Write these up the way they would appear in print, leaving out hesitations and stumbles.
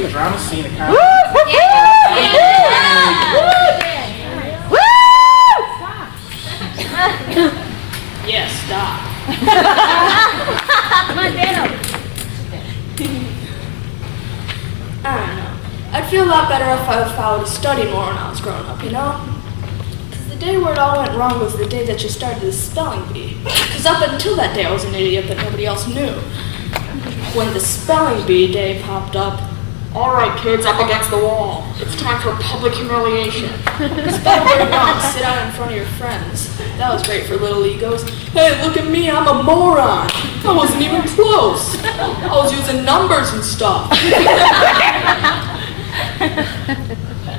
do a drama scene at Woo! Yes, stop. Come on, Dano. I don't know. I'd feel a lot better if I would have studied more when I was growing up, you know? Because the day where it all went wrong was the day that you started the spelling bee. Because up until that day I was an idiot, but nobody else knew. When the spelling bee day popped up, all right, kids, up against the wall. It's time for public humiliation. Spell the word wrong, sit out in front of your friends. That was great for little egos. Hey, look at me, I'm a moron. I wasn't even close. I was using numbers and stuff.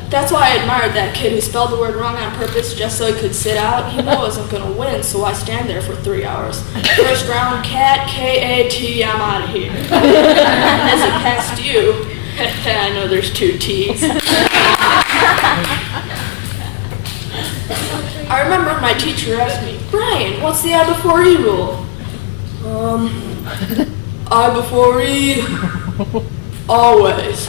That's why I admired that kid who spelled the word wrong on purpose just so he could sit out. He knew I wasn't going to win, so I stand there for 3 hours. First round, cat, K-A-T, I'm out of here. As it passed you, I know there's 2 T's. I remember my teacher asked me, Brian, what's the I before E rule? I before E, always.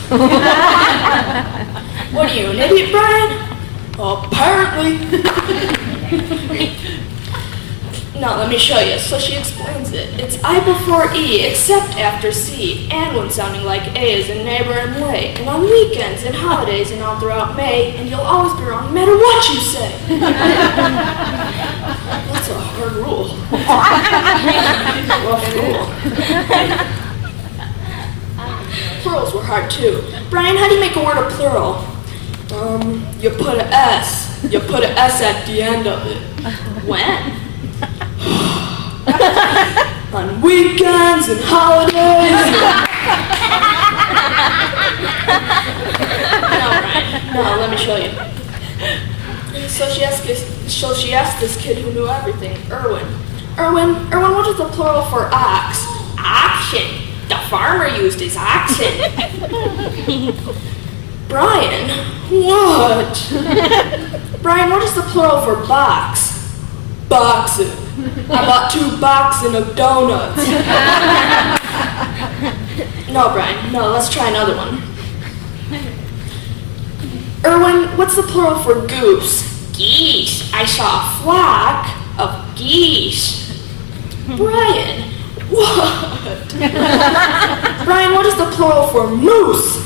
What are you, an idiot, Brian? Apparently. No, let me show you. So she explains it. It's I before E, except after C, and when sounding like A is in neighbor and late, and on weekends and holidays and all throughout May, and you'll always be wrong no matter what you say. That's a hard rule. Rough rule. Plurals were hard too. Brian, how do you make a word a plural? You put an S. You put an S at the end of it. When? On weekends and holidays. No, Brian. No, let me show you. So she asked this kid who knew everything, Erwin. Erwin, what is the plural for ox? Oxen. The farmer used his oxen. Brian, what? Brian, what is the plural for box? Boxing. I bought 2 boxes of donuts. No, Brian, no, let's try another one. Erwin, what's the plural for goose? Geese. I saw a flock of geese. Brian, what? Brian, what is the plural for moose?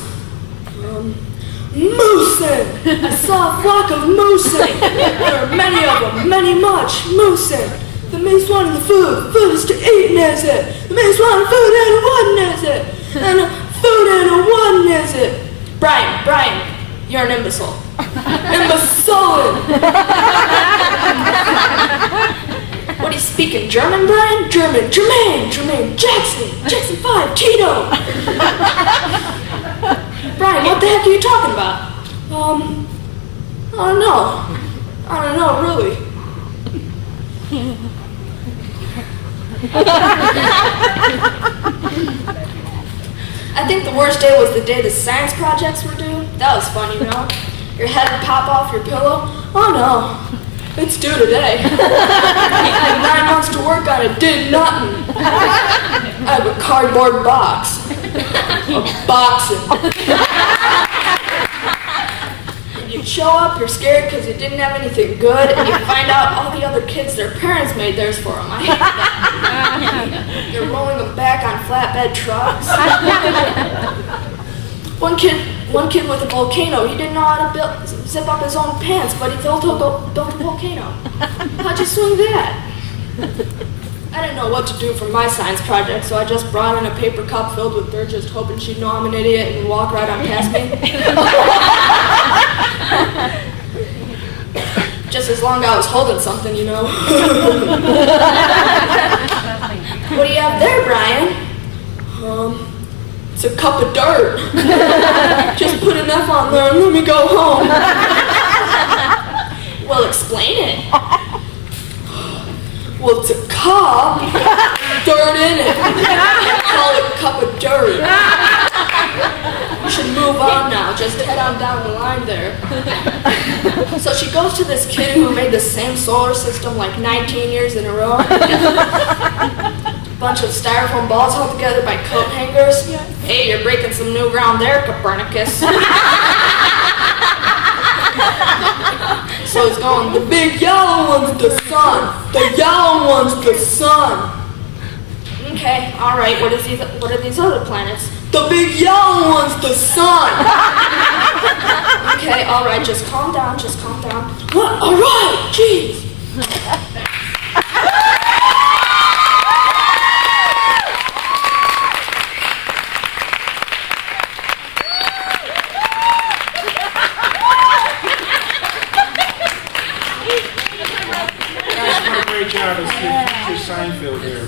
Moosin! I saw a flock of moosin! There are many of them, many much, moosin! The mace wanted the food is to eat, is it? The mace wanted food and a one, is it? And a food and a one, is it? Brian, you're an imbecile. Imbecile! What are you speaking, German, Brian? German, Jermaine, Jackson 5, Tito! Brian, what the heck are you talking about? I don't know, really. I think the worst day was the day the science projects were due. That was fun, you know? Your head would pop off your pillow. Oh no, it's due today. I had 9 months to work on it, did nothing. I have a cardboard box. A boxing. You show up, you're scared because you didn't have anything good, and you find out all the other kids, their parents made theirs for them. I hate that. You're rolling them back on flatbed trucks. One kid with a volcano, he didn't know how to zip up his own pants, but he built a volcano. How'd you swing that? I didn't know what to do for my science project, so I just brought in a paper cup filled with dirt, just hoping she'd know I'm an idiot and walk right on past me. Just as long as I was holding something, you know. What do you have there, Brian? It's a cup of dirt. Just put an F on there and let me go home. Well, explain it. Well, it's a cup, dirt in it. I call it a cup of dirt. You should move on now. Just head on down the line there. So she goes to this kid who made the same solar system like 19 years in a row. Bunch of styrofoam balls held together by coat hangers. Hey, you're breaking some new ground there, Copernicus. So he's going, the big yellow one's the sun. The yellow one's the sun. Okay, all right. What are these other planets? The big yellow one's the sun. Okay, all right. Just calm down. Just calm down. What? All right. Jeez. Great job as Seinfeld here.